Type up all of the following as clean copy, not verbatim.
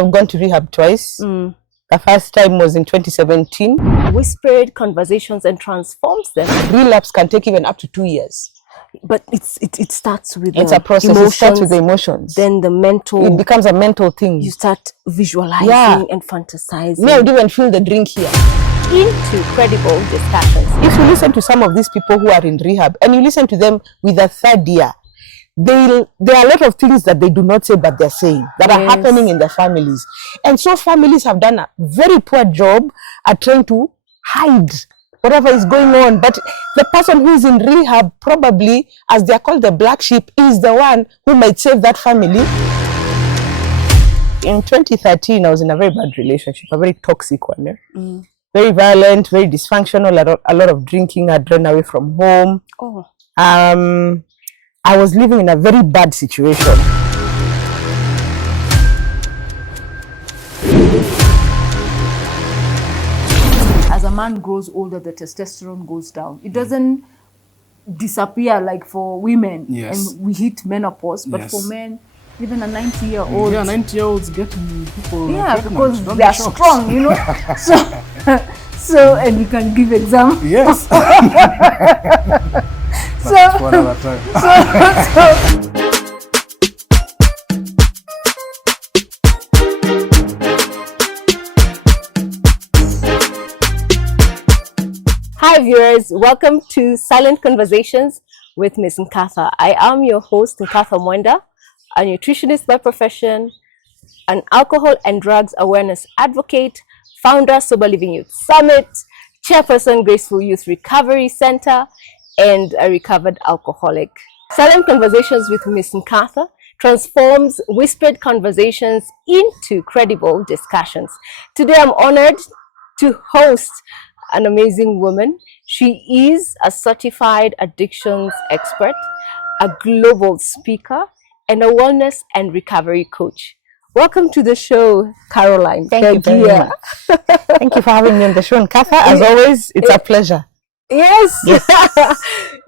I've gone to rehab twice. The first time was in 2017. Whispered conversations and transforms them. Relapse can take even up to 2 years. But it starts with it's a process. emotions, it starts with the emotions. Then the mental. It becomes a mental thing. You start visualizing and fantasizing. Me, I would even feel the drink here. Into credible discussions. If you listen to some of these people who are in rehab and you listen to them with a third year, there are a lot of things that they do not say but they're saying that are happening in their families. And so families have done a very poor job at trying to hide whatever is going on. But the person who is in rehab, probably, as they are called the black sheep, is the one who might save that family. In 2013, I was in a very bad relationship, a very toxic one. Very violent, very dysfunctional, a lot of drinking. I'd run away from home. I was living in a very bad situation. As a man grows older, the testosterone goes down. It doesn't disappear like for women, and we hit menopause, but for men, even a 90-year-old. Yeah, 90-year-olds getting people. Yeah, because they are strong, you know. So, and we can give examples. Yes. So, for another time. Hi viewers, welcome to Silent Conversations with Miss Nkatha. I am your host, MissNkathaMwenda, a nutritionist by profession, an alcohol and drugs awareness advocate, founder, Sober Living Youth Summit, chairperson, Graceful Youth Recovery Center, and a recovered alcoholic. Silent Conversations with Miss Nkatha transforms whispered conversations into credible discussions. Today I'm honored to host an amazing woman. She is a certified addictions expert, a global speaker, and a wellness and recovery coach. Welcome to the show, Caroline. Thank you very much. Thank you for having me on the show, Nkatha. As always, it's a pleasure. Yes.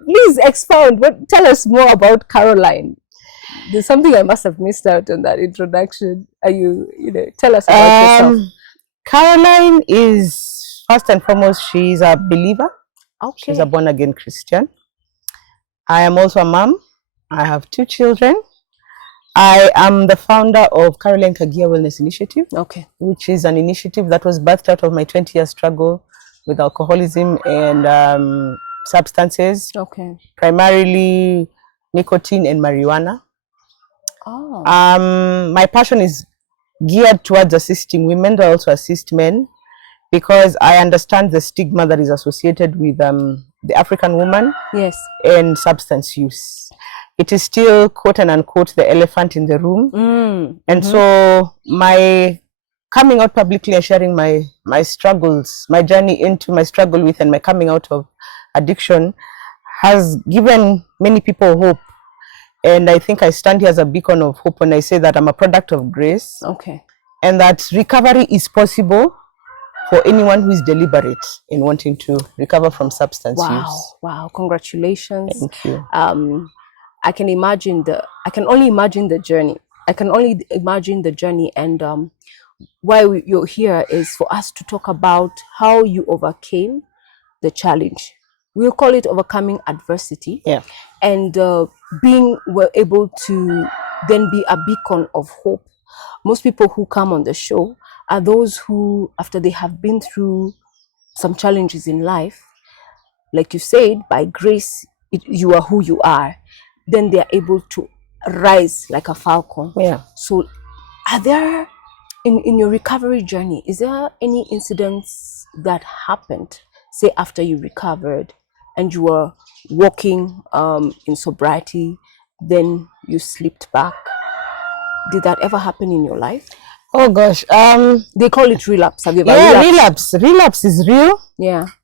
Please expound. Tell us more about Caroline. There's something I must have missed out on that introduction. Tell us about yourself. Caroline is, first and foremost, she's a believer. Okay. She's a born-again Christian. I am also a mom. I have 2 children. I am the founder of Kagia Wellness Initiative, which is an initiative that was birthed out of my 20-year struggle with alcoholism and substances, primarily nicotine and marijuana. My passion is geared towards assisting women, but also assist men, because I understand the stigma that is associated with the African woman and substance use. It is still, quote and unquote, the elephant in the room. And so my coming out publicly and sharing my struggles, my journey into my struggle with and my coming out of addiction has given many people hope. And I think I stand here as a beacon of hope when I say that I'm a product of grace. And that recovery is possible for anyone who is deliberate in wanting to recover from substance use. Wow, congratulations. Thank you. I can only imagine the journey. And why you're here is for us to talk about how you overcame the challenge. We'll call it overcoming adversity. And being able to then be a beacon of hope. Most people who come on the show are those who, after they have been through some challenges in life, like you said, by grace, you are who you are. Then they are able to rise like a falcon. So are there, in your recovery journey, is there any incidents that happened, say after you recovered and you were walking in sobriety, then you slipped back? Did that ever happen in your life? Oh gosh, they call it relapse. Have you ever relapse? Relapse is real.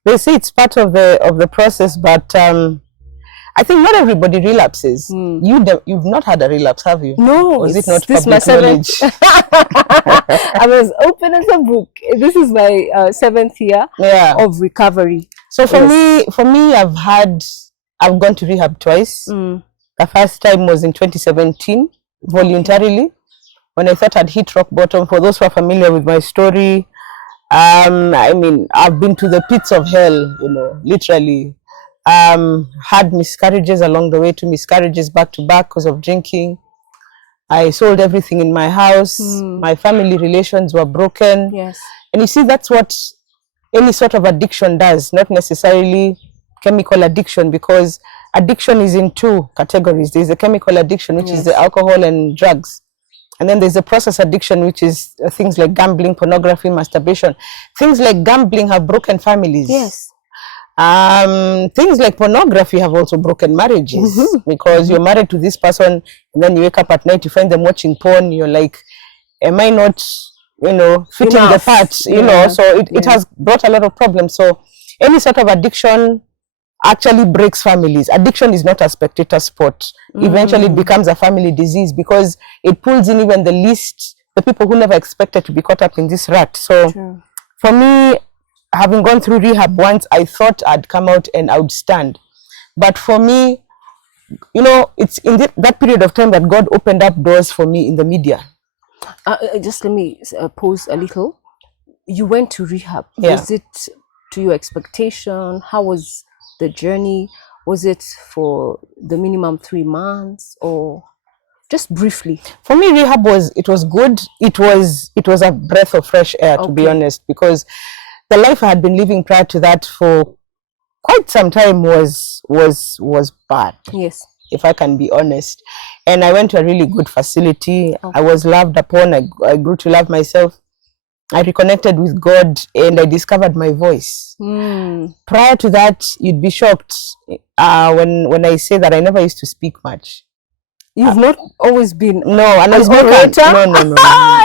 They say it's part of the process, but I think not everybody relapses. You've not had a relapse, have you? No. Is it not public knowledge? I was open as a book. This is my 7th year of recovery. So for me, I've gone to rehab twice. The first time was in 2017, voluntarily, when I thought I'd hit rock bottom. For those who are familiar with my story, I mean, I've been to the pits of hell, you know, literally. Had miscarriages along the way, 2 miscarriages back to back because of drinking. I sold everything in my house. My family relations were broken. Yes. And you see, that's what any sort of addiction does, not necessarily chemical addiction, because addiction is in 2 categories. There's the chemical addiction, which is the alcohol and drugs. And then there's the process addiction, which is things like gambling, pornography, masturbation. Things like gambling have broken families. Yes. Things like pornography have also broken marriages, because you're married to this person and then you wake up at night, you find them watching porn. You're like, am I not, you know, fitting the part, you know? So it has brought a lot of problems. So any sort of addiction actually breaks families. Addiction is not a spectator sport. Eventually it becomes a family disease, because it pulls in even the people who never expected to be caught up in this rut. So for me, having gone through rehab once, I thought I'd come out and I would stand. But for me, you know, it's in that period of time that God opened up doors for me in the media. Just let me pause a little. You went to rehab. Was it to your expectation? How was the journey? Was it for the minimum 3 months, or just briefly? For me, rehab was good. It was a breath of fresh air, to be honest, because the life I had been living prior to that for quite some time was bad. Yes. If I can be honest. And I went to a really good facility. I was loved upon. I grew to love myself. I reconnected with God and I discovered my voice. Prior to that, you'd be shocked when I say that I never used to speak much. You've not always been an orator? No.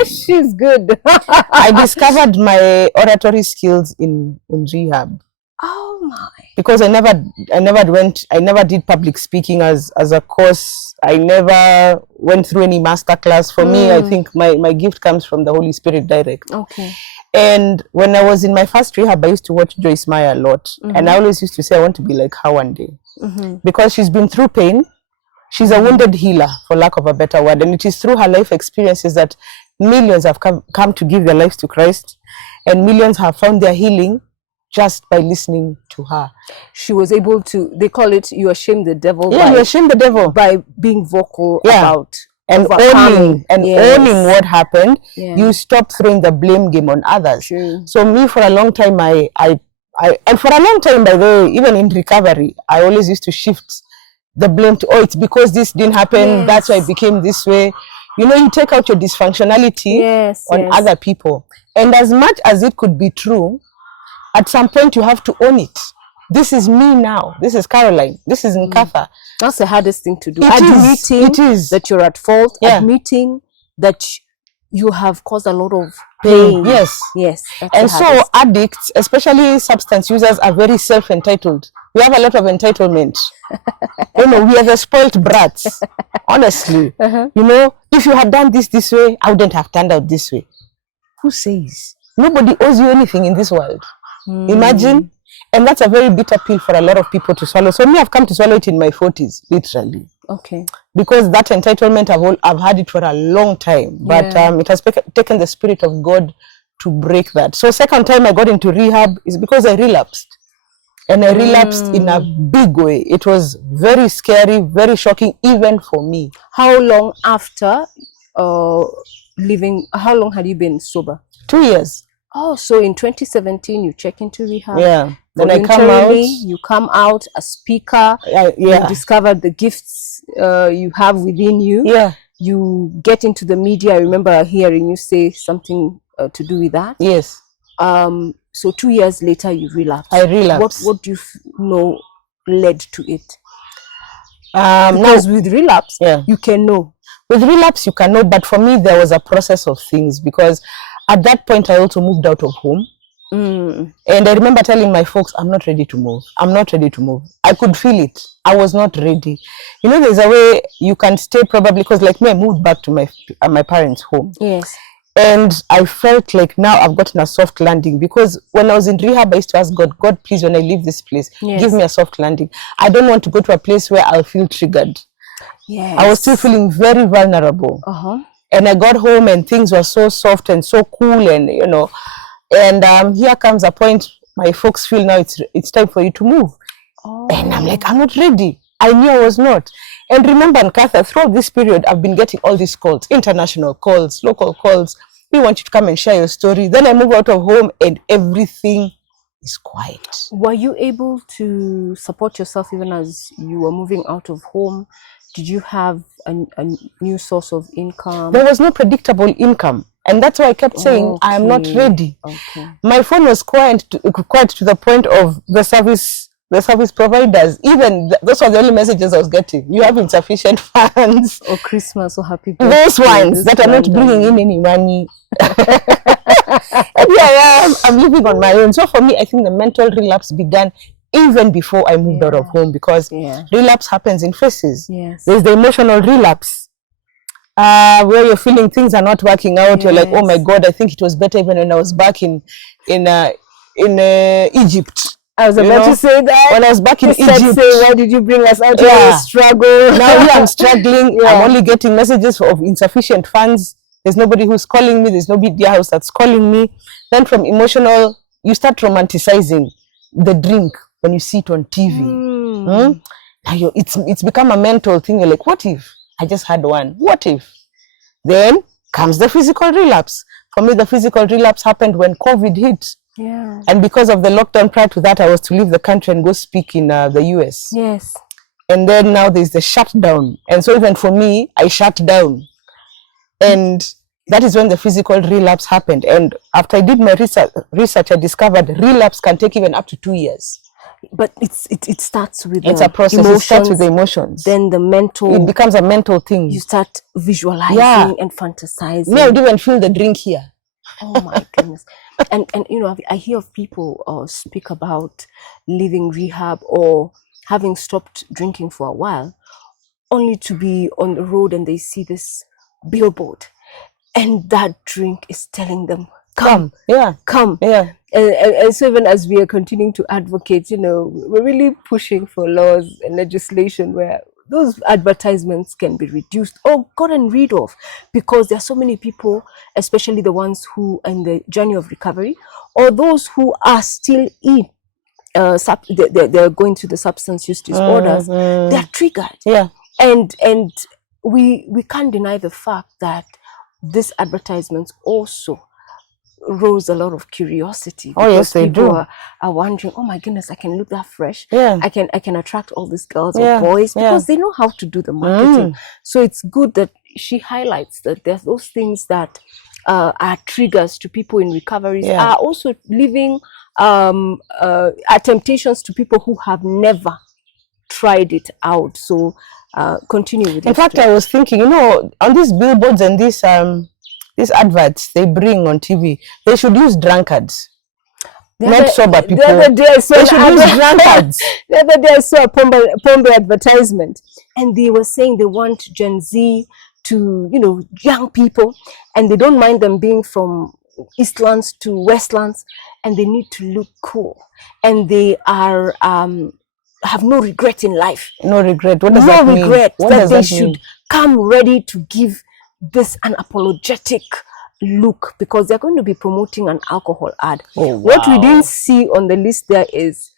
She's good. I discovered my oratory skills in rehab. Oh my! Because I never did public speaking as a course. I never went through any master class. For me, I think my gift comes from the Holy Spirit direct. Okay. And when I was in my first rehab, I used to watch Joyce Meyer a lot. And I always used to say I want to be like her one day. Because she's been through pain. She's a wounded healer, for lack of a better word. And it is through her life experiences that millions have come to give their lives to Christ. And millions have found their healing just by listening to her. She was able to, they call it, you ashame the devil. Yeah, you ashame the devil. By being vocal about and owning what happened. You stop throwing the blame game on others. So me, for a long time, and for a long time, by the way, even in recovery, I always used to shift the blame to, it's because this didn't happen, that's why it became this way. You know, you take out your dysfunctionality on other people. And as much as it could be true, at some point you have to own it. This is me now. This is Caroline. This is Nkatha. That's the hardest thing to do. Admitting that you're at fault. Admitting that you have caused a lot of pain. Yes. And so addicts, especially substance users, are very self-entitled. We have a lot of entitlement. You know, we are the spoiled brats. Honestly. You know, if you had done this way, I wouldn't have turned out this way. Who says? Nobody owes you anything in this world. Imagine. And that's a very bitter pill for a lot of people to swallow. So me, I've come to swallow it in my 40s, literally. Okay. Because that entitlement, I've had it for a long time. But it has taken the Spirit of God to break that. So second time I got into rehab is because I relapsed. And I relapsed in a big way. It was very scary, very shocking, even for me. How long after how long had you been sober? 2 years. Oh, so in 2017, you check into rehab. Yeah. Then I come out. You come out a speaker. You discover the gifts you have within you. Yeah. You get into the media. I remember hearing you say something to do with that. Yes. So 2 years later, you relapsed. I relapsed. What do you know led to it? Because with relapse, you can know. With relapse, you can know. But for me, there was a process of things, because at that point, I also moved out of home. And I remember telling my folks, I'm not ready to move. I'm not ready to move. I could feel it. I was not ready. You know, there's a way you can stay probably, because like me, I moved back to my parents' home. Yes. And I felt like now I've gotten a soft landing, because when I was in rehab, I used to ask God, please, when I leave this place, give me a soft landing. I don't want to go to a place where I'll feel triggered. Yes. I was still feeling very vulnerable. And I got home and things were so soft and so cool, and you know, and here comes a point my folks feel now it's time for you to move. Oh. And I'm like, I'm not ready. I knew I was not. And remember, Nkatha, throughout this period, I've been getting all these calls, international calls, local calls. We want you to come and share your story. Then I move out of home and everything is quiet. Were you able to support yourself even as you were moving out of home? Did you have a new source of income? There was no predictable income. And that's why I kept saying, I am not ready. Okay. My phone was quiet to the point of the service providers. Even those were the only messages I was getting. You have insufficient funds. Or Christmas or happy birthday. Those ones that are not bringing in any money. And here I am. I'm living on my own. So for me, I think the mental relapse began even before I moved out of home, because relapse happens in phases. Yes. There's the emotional relapse, where you're feeling things are not working out. Yes. You're like, oh my God, I think it was better even when I was back in Egypt. I was about to say that. When I was back in Egypt. Why did you bring us out here to struggle? Now here I'm struggling. I'm only getting messages of insufficient funds. There's nobody who's calling me. There's nobody else that's calling me. Then from emotional, you start romanticizing the drink when you see it on TV. Now it's become a mental thing. You're like, what if I just had one? What if? Then comes the physical relapse. For me, the physical relapse happened when COVID hit. Yeah. And because of the lockdown prior to that, I was to leave the country and go speak in the US. Yes. And then now there's the shutdown. And so even for me, I shut down. And that is when the physical relapse happened. And after I did my research, I discovered relapse can take even up to 2 years. But it starts with it's a process. Emotions, it starts with the emotions. Then the mental. It becomes a mental thing. You start visualizing and fantasizing. Me, I would even feel the drink here. Oh my goodness. And you know, I hear of people speak about leaving rehab or having stopped drinking for a while, only to be on the road and they see this billboard, and that drink is telling them, come. Come. Yeah. And so even as we are continuing to advocate, you know, we're really pushing for laws and legislation where those advertisements can be reduced or gotten rid of, because there are so many people, especially the ones who are in the journey of recovery, or those who are still in they're going through the substance use disorders. They're triggered. Yeah. And we can't deny the fact that these advertisements also rose a lot of curiosity. Oh yes, they do. Are wondering, oh my goodness, I can look that fresh. Yeah. I can attract all these girls or boys, because they know how to do the marketing. So it's good that she highlights that there's those things that are triggers to people in recoveries, are also living are temptations to people who have never tried it out. So continue with it. In fact, I was thinking, you know, on these billboards and these adverts they bring on TV, they should use drunkards, not sober people. The other day I saw they should use drunkards. The other day I saw a Pombe advertisement, and they were saying they want Gen Z to, you know, young people, and they don't mind them being from Eastlands to Westlands, and they need to look cool, and they are have no regret in life. No regret. What does that mean? No regret. That they should come ready to give this unapologetic look, because they're going to be promoting an alcohol ad. Oh, wow. What we didn't see on the list there is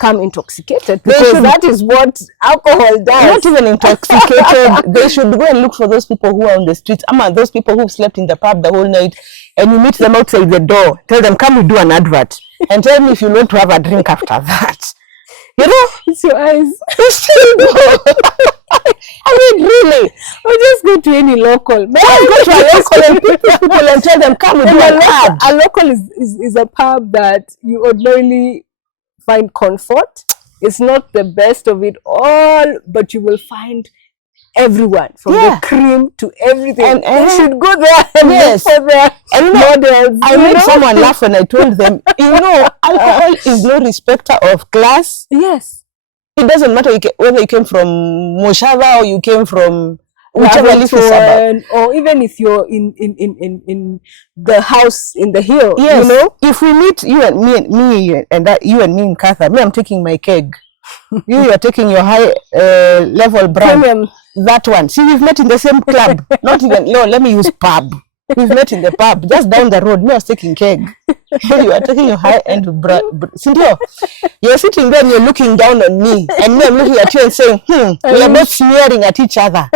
come intoxicated, because that is what alcohol does. Not even intoxicated. They should go and look for those people who are on the streets. Those people who've slept in the pub the whole night, and you meet them outside the door. Tell them, come, we do an advert, and tell me if you want to have a drink after that. You know, it's your eyes. I mean, really, or just go to any local. Go to a local and pick people and tell them, come, we do an ad. A local is a pub that you ordinarily find comfort. It's not the best of it all, but you will find everyone from the cream to everything. And they should go there and look for their models. I made someone laugh when I told them, you know, alcohol is no respecter of class. Yes. It doesn't matter whether you came from Moshava or you came from whichever little suburb, or even if you're in the house in the hill. Yes. You know, if we meet you and me Nkatha, me, I'm taking my keg. You are taking your high level brand. That one. See, we've met in the same club. Not even, no, let me use pub. We've met in the pub, just down the road. Me, I was taking keg. You are taking your high-end Cynthia, you're sitting there and you're looking down on me. And me, I'm looking at you and saying, we are both sneering at each other.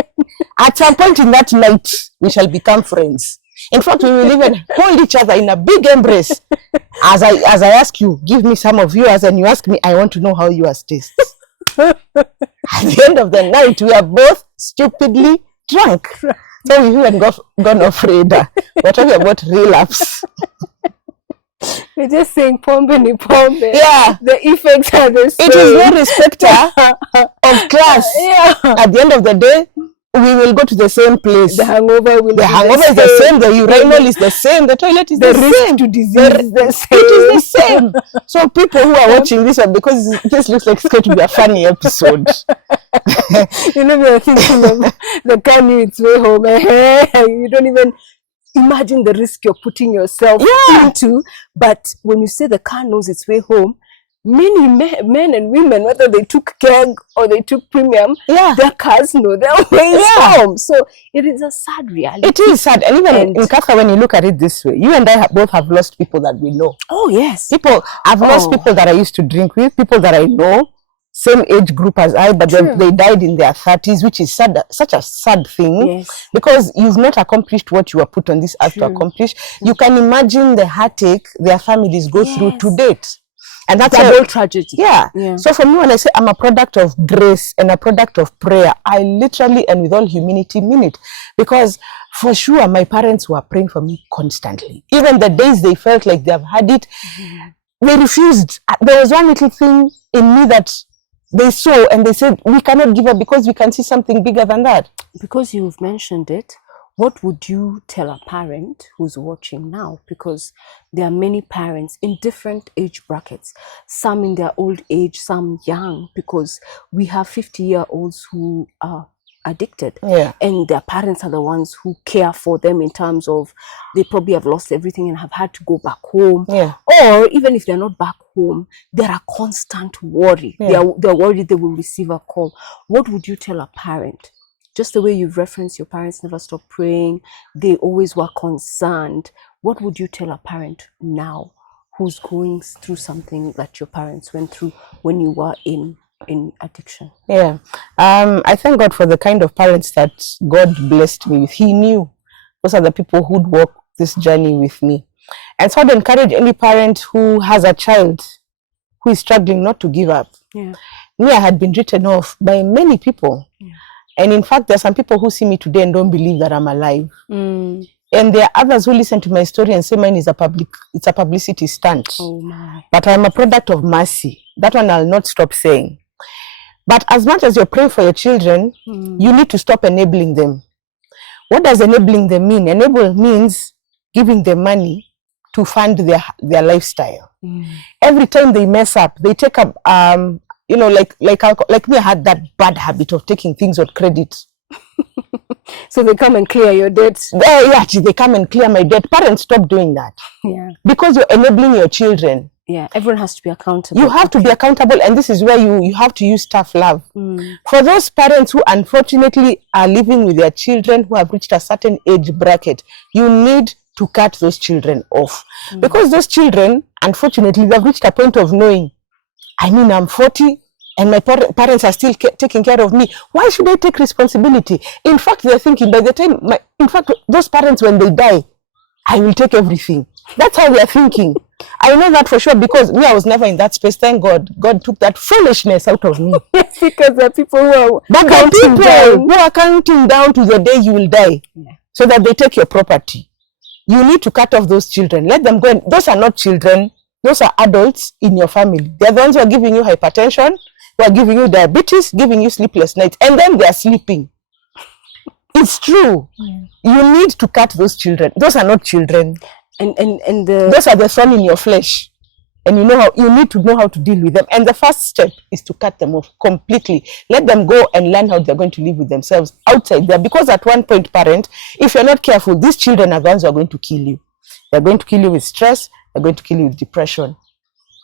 At some point in that night, we shall become friends. In fact, we will even hold each other in a big embrace. As I ask you, give me some of yours, and you ask me, I want to know how yours tastes. At the end of the night, we are both stupidly drunk. So we haven't gone off radar. We're talking about relapse. We're just saying pombe. Yeah. The effects are the same. It is no respecter of class. Yeah. At the end of the day, we will go to the same place. The hangover is the same. The urinal is the same. The toilet is the same. To disease is the same. It is the same. So people who are watching this one, because this looks like it's going to be a funny episode. You know, you're thinking of the car knew its way home. You don't even imagine the risk you're putting yourself into. But when you say the car knows its way home, many men and women, whether they took keg or they took premium, their cars know their way home. So it is a sad reality. It is sad. And even in Katha, when you look at it this way, you and I both have lost people that we know. Oh, yes. I've lost people that I used to drink with, people that I know, same age group as I, but they died in their 30s, which is sad, such a sad thing, because you've not accomplished what you were put on this earth to accomplish. You can imagine the heartache their families go through to date. And that's a whole tragedy. Yeah. So for me, when I say I'm a product of grace and a product of prayer, I literally and with all humility mean it. Because for sure, my parents were praying for me constantly. Even the days they felt like they've had it, they refused. There was one little thing in me that they saw and they said, we cannot give up because we can see something bigger than that. Because you've mentioned it, what would you tell a parent who's watching now? Because there are many parents in different age brackets, some in their old age, some young, because we have 50-year-olds who are addicted, and their parents are the ones who care for them in terms of they probably have lost everything and have had to go back home, or even if they're not back home, they're a constant worry. They're worried they will receive a call. What would you tell a parent? Just the way you've referenced your parents never stopped praying, they always were concerned. What would you tell a parent now who's going through something that your parents went through when you were in addiction? I thank God for the kind of parents that God blessed me with. He knew those are the people who'd walk this journey with me. And so I'd encourage any parent who has a child who is struggling not to give up. Me, I had been written off by many people. And in fact, there are some people who see me today and don't believe that I'm alive. And there are others who listen to my story and say mine is a publicity stunt. Oh my. But I'm a product of mercy. That one I'll not stop saying. But as much as you're praying for your children, you need to stop enabling them. What does enabling them mean? Enable means giving them money to fund their lifestyle. Every time they mess up, they take up, you know, like me, I had that bad habit of taking things on credit. So they come and clear your debts. They come and clear my debt. Parents, stop doing that. Because you're enabling your children. Everyone has to be accountable. You have to be accountable, and this is where you have to use tough love. For those parents who unfortunately are living with their children who have reached a certain age bracket, you need to cut those children off. Because those children, unfortunately, they've reached a point of knowing, I mean, I'm 40 and my parents are still taking care of me. Why should I take responsibility? In fact, they're thinking by the time, those parents, when they die, I will take everything. That's how they're thinking. I know that for sure because me, I was never in that space. Thank God. God took that foolishness out of me. Because there are people who are counting down to the day you will die so that they take your property. You need to cut off those children. Let them go. Those are not children. Those are adults in your family. They're the ones who are giving you hypertension, who are giving you diabetes, giving you sleepless nights, and then they are sleeping. It's true. You need to cut those children. Those are not children. And those are the thorn in your flesh. And you need to know how to deal with them. And the first step is to cut them off completely. Let them go and learn how they're going to live with themselves outside there. Because at one point, parent, if you're not careful, these children are the ones who are going to kill you. They're going to kill you with stress. They're going to kill you with depression.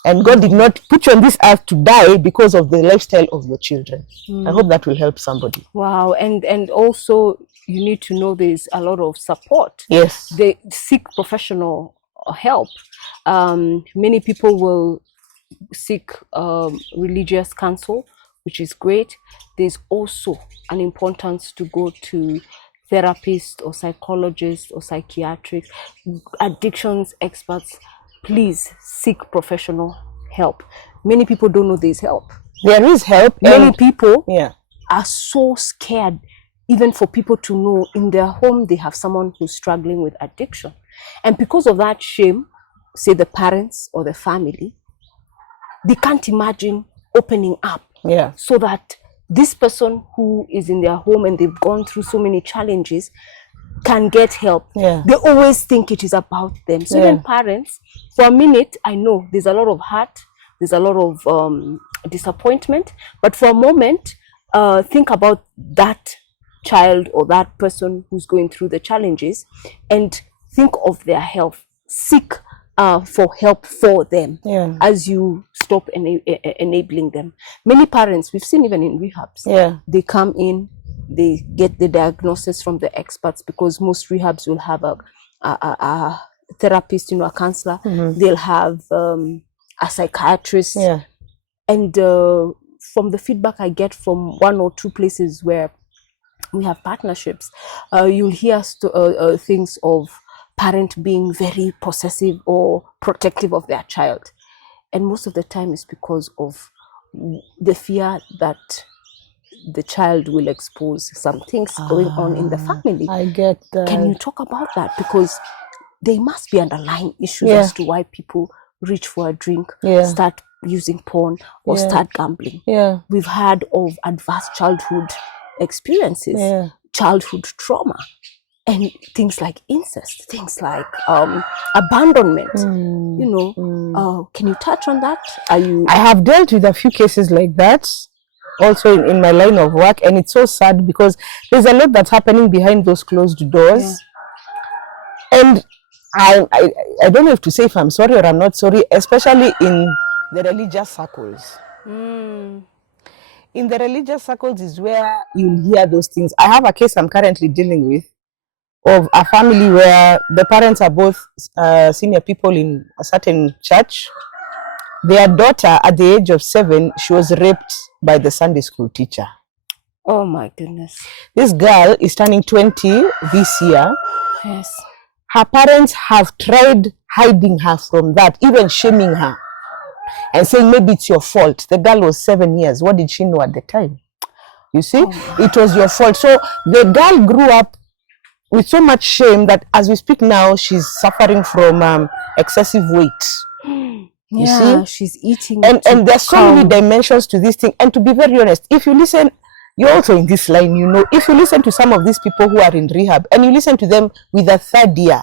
And God did not put you on this earth to die because of the lifestyle of your children. I hope that will help somebody. Wow. And also you need to know there's a lot of support. Yes. They seek professional help. Many people will seek religious counsel, which is great. There's also an importance to go to therapists or psychologists or psychiatrists, addictions experts. Please seek professional help. Many people don't know there's help. There is help. Many people are so scared even for people to know in their home they have someone who's struggling with addiction. And because of that shame, say the parents or the family, they can't imagine opening up so that this person who is in their home and they've gone through so many challenges can get help. They always think it is about them. So even parents, for a minute, I know there's a lot of hurt, there's a lot of disappointment, but for a moment, think about that child or that person who's going through the challenges and think of their health. Seek for help for them as you stop enabling them. Many parents, we've seen even in rehabs, they come in, they get the diagnosis from the experts, because most rehabs will have a therapist, a counselor. They'll have a psychiatrist. And from the feedback I get from 1 or 2 places where we have partnerships, you'll hear things of parent being very possessive or protective of their child. And most of the time it's because of the fear that the child will expose some things going on in the family. I get that. Can you talk about that? Because there must be underlying issues as to why people reach for a drink, start using porn, or start gambling. We've heard of adverse childhood experiences, childhood trauma, and things like incest, things like abandonment. Can you touch on that? I have dealt with a few cases like that also in my line of work, and it's so sad because there's a lot that's happening behind those closed doors. And I don't know if to say if I'm sorry or I'm not sorry, especially in the religious circles. In the religious circles is where you'll hear those things. I have a case I'm currently dealing with of a family where the parents are both senior people in a certain church. Their daughter, at the age of 7, she was raped by the Sunday school teacher. Oh my goodness. This girl is turning 20 this year. Yes. Her parents have tried hiding her from that, even shaming her and saying maybe it's your fault. The girl was 7 years. What did she know at the time? You see, it was your fault. So the girl grew up with so much shame that as we speak now, she's suffering from excessive weight. You see? She's eating. And there's so many dimensions to this thing. And to be very honest, if you listen, you're also in this line, if you listen to some of these people who are in rehab and you listen to them with a 3rd year,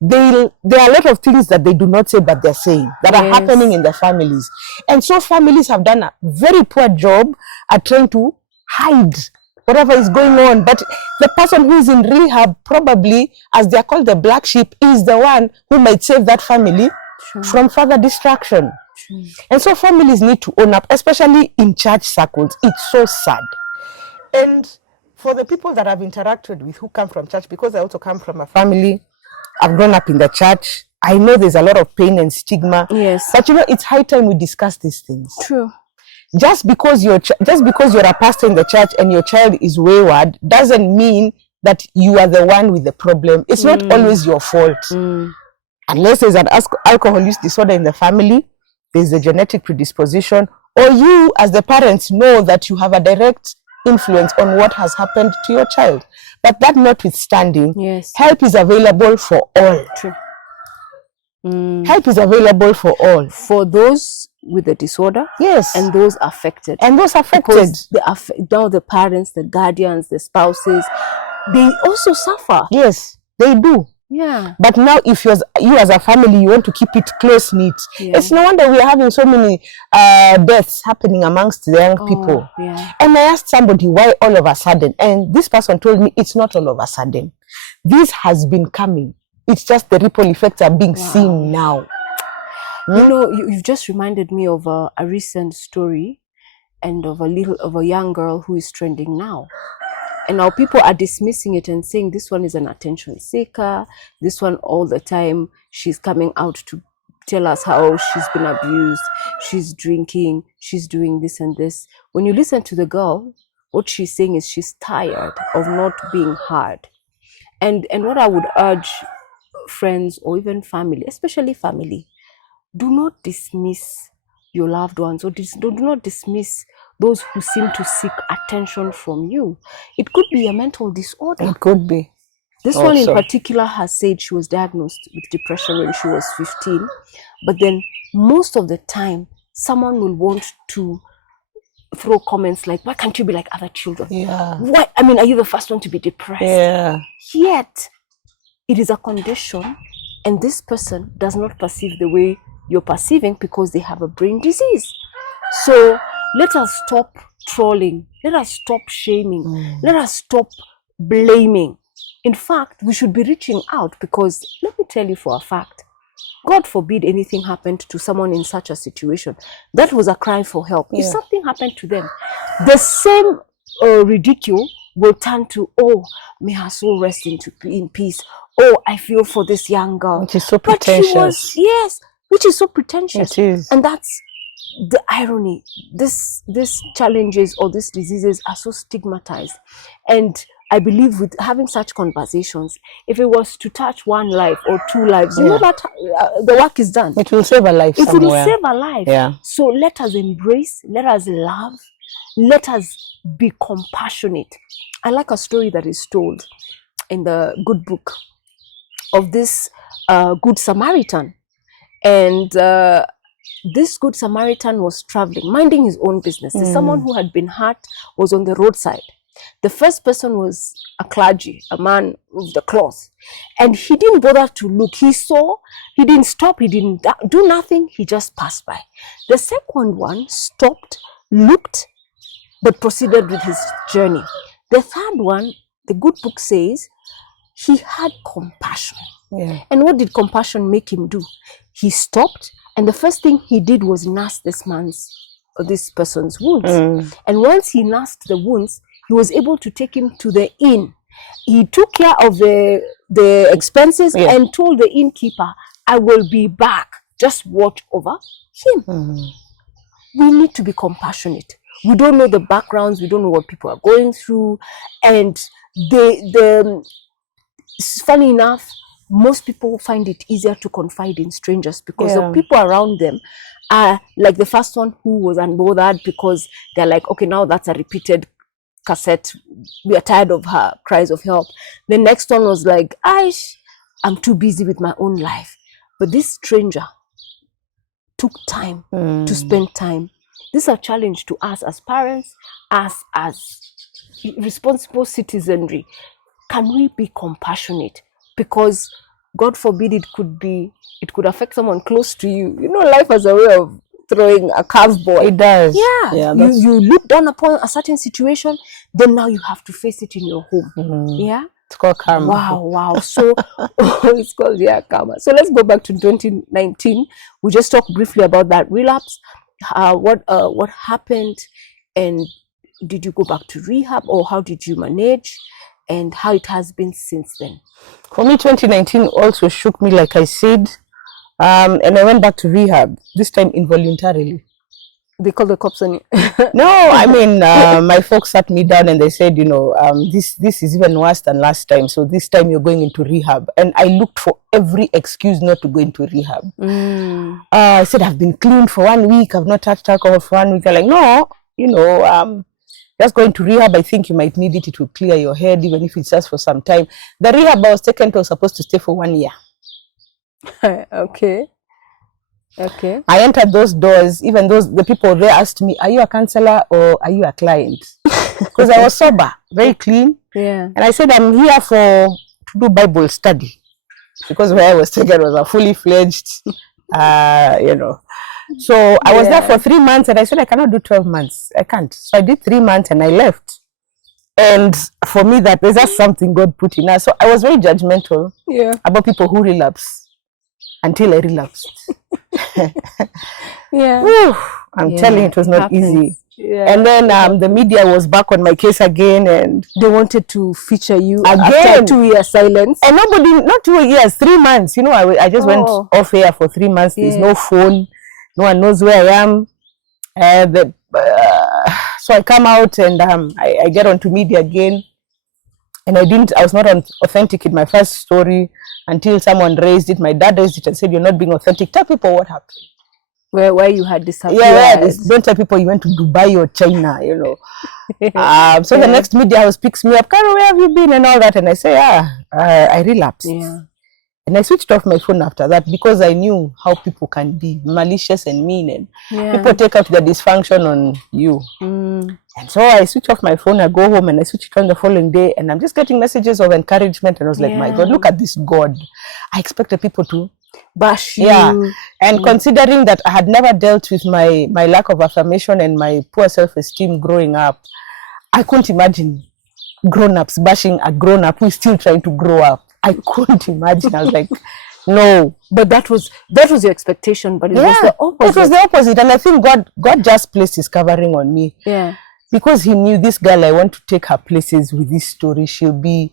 there are a lot of things that they do not say, but they're saying that are happening in their families. And so families have done a very poor job at trying to hide whatever is going on. But the person who is in rehab, probably, as they're called the black sheep, is the one who might save that family from further destruction. And so families need to own up, especially in church circles. It's so sad. And for the people that I've interacted with who come from church, because I also come from a family, I've grown up in the church, I know there's a lot of pain and stigma. Yes. But it's high time we discuss these things. True. Just because you're a pastor in the church and your child is wayward doesn't mean that you are the one with the problem. It's not always your fault. Unless there's an alcohol use disorder in the family, there's a genetic predisposition, or you as the parents know that you have a direct influence on what has happened to your child. But that notwithstanding, help is available for all. True. Help is available for all. For those with the disorder, and those affected. Because now the parents, the guardians, the spouses, they also suffer. Yes, they do. Yeah. But now if you as a family, you want to keep it close-knit. It's no wonder we are having so many deaths happening amongst the young people. And I asked somebody why all of a sudden, and this person told me it's not all of a sudden. This has been coming. It's just the ripple effects are being seen now. You know, you've just reminded me of a recent story and of a young girl who is trending now. And now people are dismissing it and saying this one is an attention seeker. This one all the time, she's coming out to tell us how she's been abused, she's drinking, she's doing this and this. When you listen to the girl, what she's saying is she's tired of not being heard. And what I would urge friends or even family, especially family, do not dismiss your loved ones, or do not dismiss those who seem to seek attention from you. It could be a mental disorder. It could be. This one in particular has said she was diagnosed with depression when she was 15. But then most of the time, someone will want to throw comments like, why can't you be like other children? Yeah. Why? I mean, are you the first one to be depressed? Yeah. Yet, it is a condition, and this person does not perceive the way you're perceiving because they have a brain disease. So let us stop trolling. Let us stop shaming. Let us stop blaming. In fact, we should be reaching out, because let me tell you for a fact, God forbid anything happened to someone in such a situation. That was a cry for help. If something happened to them, the same ridicule will turn to, oh, may her soul rest in peace. Oh, I feel for this young girl. Which is so pretentious. Which is so pretentious. It is. And that's the irony. These challenges or these diseases are so stigmatized. And I believe with having such conversations, if it was to touch one life or two lives, you know that the work is done. It will save a life somewhere. It will save a life. Yeah. So let us embrace, let us love, let us be compassionate. I like a story that is told in the good book of this Good Samaritan. And this Good Samaritan was traveling, minding his own business. Someone who had been hurt was on the roadside. The first person was a clergy, a man with the cloth. And he didn't bother to look. He saw, he didn't stop, he didn't do nothing, he just passed by. The second one stopped, looked, but proceeded with his journey. The third one, the good book says, he had compassion. Yeah. And what did compassion make him do? He stopped, and the first thing he did was nurse this person's wounds. And once he nursed the wounds, he was able to take him to the inn. He took care of the expenses and told the innkeeper, I will be back. Just watch over him. We need to be compassionate. We don't know the backgrounds. We don't know what people are going through. And funny enough, most people find it easier to confide in strangers because the people around them are like the first one who was unbothered because they're like, okay, now that's a repeated cassette. We are tired of her cries of help. The next one was like, I'm too busy with my own life. But this stranger took time to spend time. This is a challenge to us as parents, us as responsible citizenry. Can we be compassionate? Because God forbid it could affect someone close to you. You know, life has a way of throwing a curveball. It does. Yeah. You look down upon a certain situation, then now you have to face it in your home. Yeah. It's called karma. Wow. So it's called karma. So let's go back to 2019. We just talked briefly about that relapse. What happened, and did you go back to rehab, or how did you manage, and how it has been since then? For me, 2019 also shook me, like I said, and I went back to rehab, this time involuntarily. They called the cops on you? No, I mean, my folks sat me down and they said, this is even worse than last time, so this time you're going into rehab. And I looked for every excuse not to go into rehab. I said, I've been clean for 1 week, I've not touched alcohol for 1 week. They're like, no, just going to rehab, I think you might need it. It will clear your head, even if it's just for some time. The rehab I was taken to was supposed to stay for 1 year. Okay. I entered those doors, even the people there asked me, are you a counselor or are you a client? Because I was sober, very clean. Yeah. And I said, I'm here to do Bible study. Because where I was taken was a fully fledged, So I was there for 3 months and I said, I cannot do 12 months. I can't. So I did 3 months and I left. And for me, that was just something God put in us. So I was very judgmental about people who relapse until I relapsed. Whew, I'm telling you, it was not easy. And then the media was back on my case again, and they wanted to feature you again after 2 years silence. And nobody, not 2 years, 3 months. You know, I just went off air for 3 months. There's no phone, no one knows where I am. So I come out and I get onto media again, and I was not authentic in my first story until someone raised it. My dad raised it and said, "You're not being authentic. Tell people what happened. Where you had disappeared." Yeah, don't tell people you went to Dubai or China, you know. So the next media house picks me up, "Carol, where have you been?" and all that, and I say, I relapsed. And I switched off my phone after that because I knew how people can be malicious and mean, and people take out their dysfunction on you. And so I switched off my phone, I go home and I switch it on the following day, and I'm just getting messages of encouragement, and I was like, my God, look at this God. I expected people to bash you. And considering that I had never dealt with my lack of affirmation and my poor self-esteem growing up, I couldn't imagine grown-ups bashing a grown-up who is still trying to grow up. I couldn't imagine. I was like, no. But that was your expectation, but it was the opposite. It was the opposite. And I think God just placed his covering on me. Yeah. Because he knew this girl, I want to take her places with this story. She'll be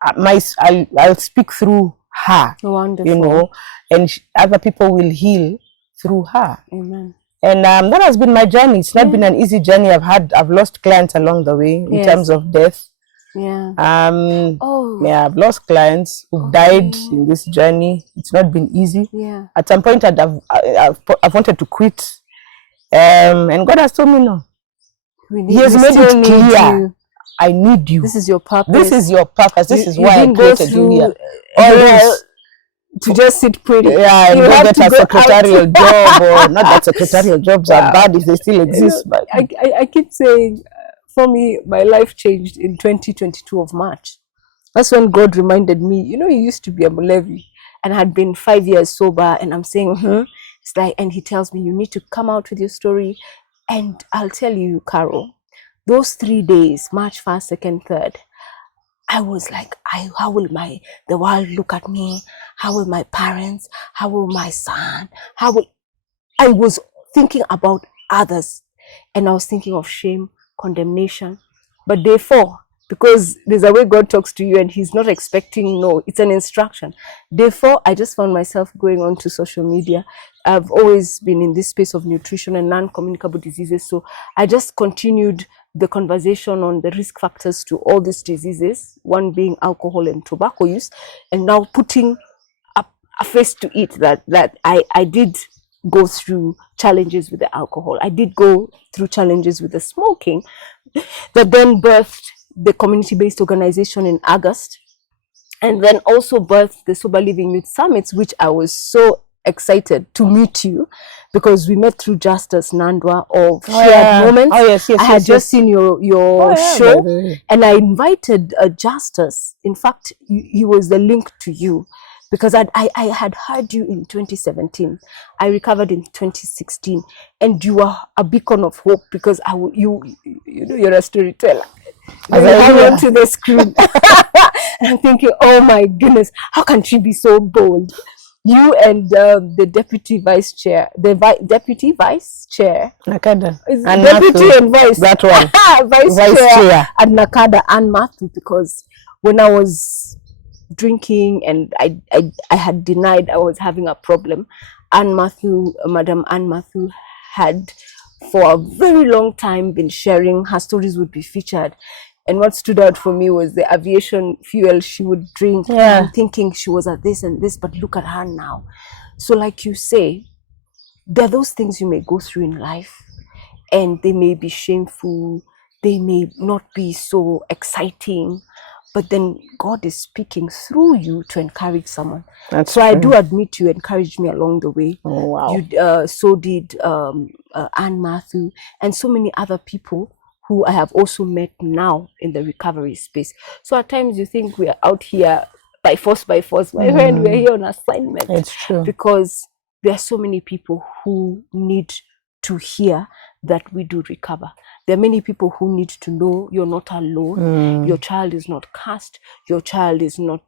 I'll speak through her. Wonderful. You know, and other people will heal through her. Amen. And that has been my journey. It's not been an easy journey. I've lost clients along the way in terms of death. Yeah. I've lost clients who died in this journey. It's not been easy. Yeah. At some point, I've wanted to quit, and God has told me no. He has made it clear. I need you. This is your purpose. This is your purpose. This is why I created you here. To just sit pretty. Yeah, and go get a secretarial job, or not that secretarial jobs are bad if they still exist. You know, but I keep saying, for me, my life changed in 2022 of March. That's when God reminded me, you know, you used to be a Mulevi and I had been 5 years sober, and I'm saying, it's like, and he tells me, you need to come out with your story. And I'll tell you, Carol, those 3 days, March 1st, 2nd, 3rd, I was like, how will the world look at me? How will my parents? How will my son? I was thinking about others, and I was thinking of shame, condemnation. But day 4, because there's a way God talks to you and he's not expecting no, it's an instruction. Day 4, I just found myself going on to social media. I've always been in this space of nutrition and non-communicable diseases, so I just continued the conversation on the risk factors to all these diseases, one being alcohol and tobacco use, and now putting a face to it that I did go through challenges with the alcohol. I did go through challenges with the smoking, that then birthed the community-based organization in August, and then also birthed the Sober Living Youth Summits, which I was so excited to meet you, because we met through Justice Nandwa of Shared Moments. Yes, I had just seen your show, and I invited Justice. In fact, he was the link to you, because I had heard you in 2017. I recovered in 2016, and you are a beacon of hope, because you know, you're a storyteller. I hang on to the screen. And I'm thinking, oh my goodness, how can she be so bold? You and the deputy vice chair, deputy vice chair, Nakada, and deputy and vice, that one, vice chair at Nakada, and Matthew, because when I was drinking and I had denied I was having a problem, Madam Anne Matthew had for a very long time been sharing, her stories would be featured. And what stood out for me was the aviation fuel she would drink. Yeah. I'm thinking she was at this and this, but look at her now. So like you say, there are those things you may go through in life, and they may be shameful, they may not be so exciting, but then God is speaking through you to encourage someone. That's so true. I do admit you encouraged me along the way. Oh, wow. You, so did Anne Matthew and so many other people who I have also met now in the recovery space. So at times you think we are out here by force. My friend, we're here on assignment. It's true. Because there are so many people who need to hear that we do recover. There are many people who need to know you're not alone. Your child is not cast. Your child is not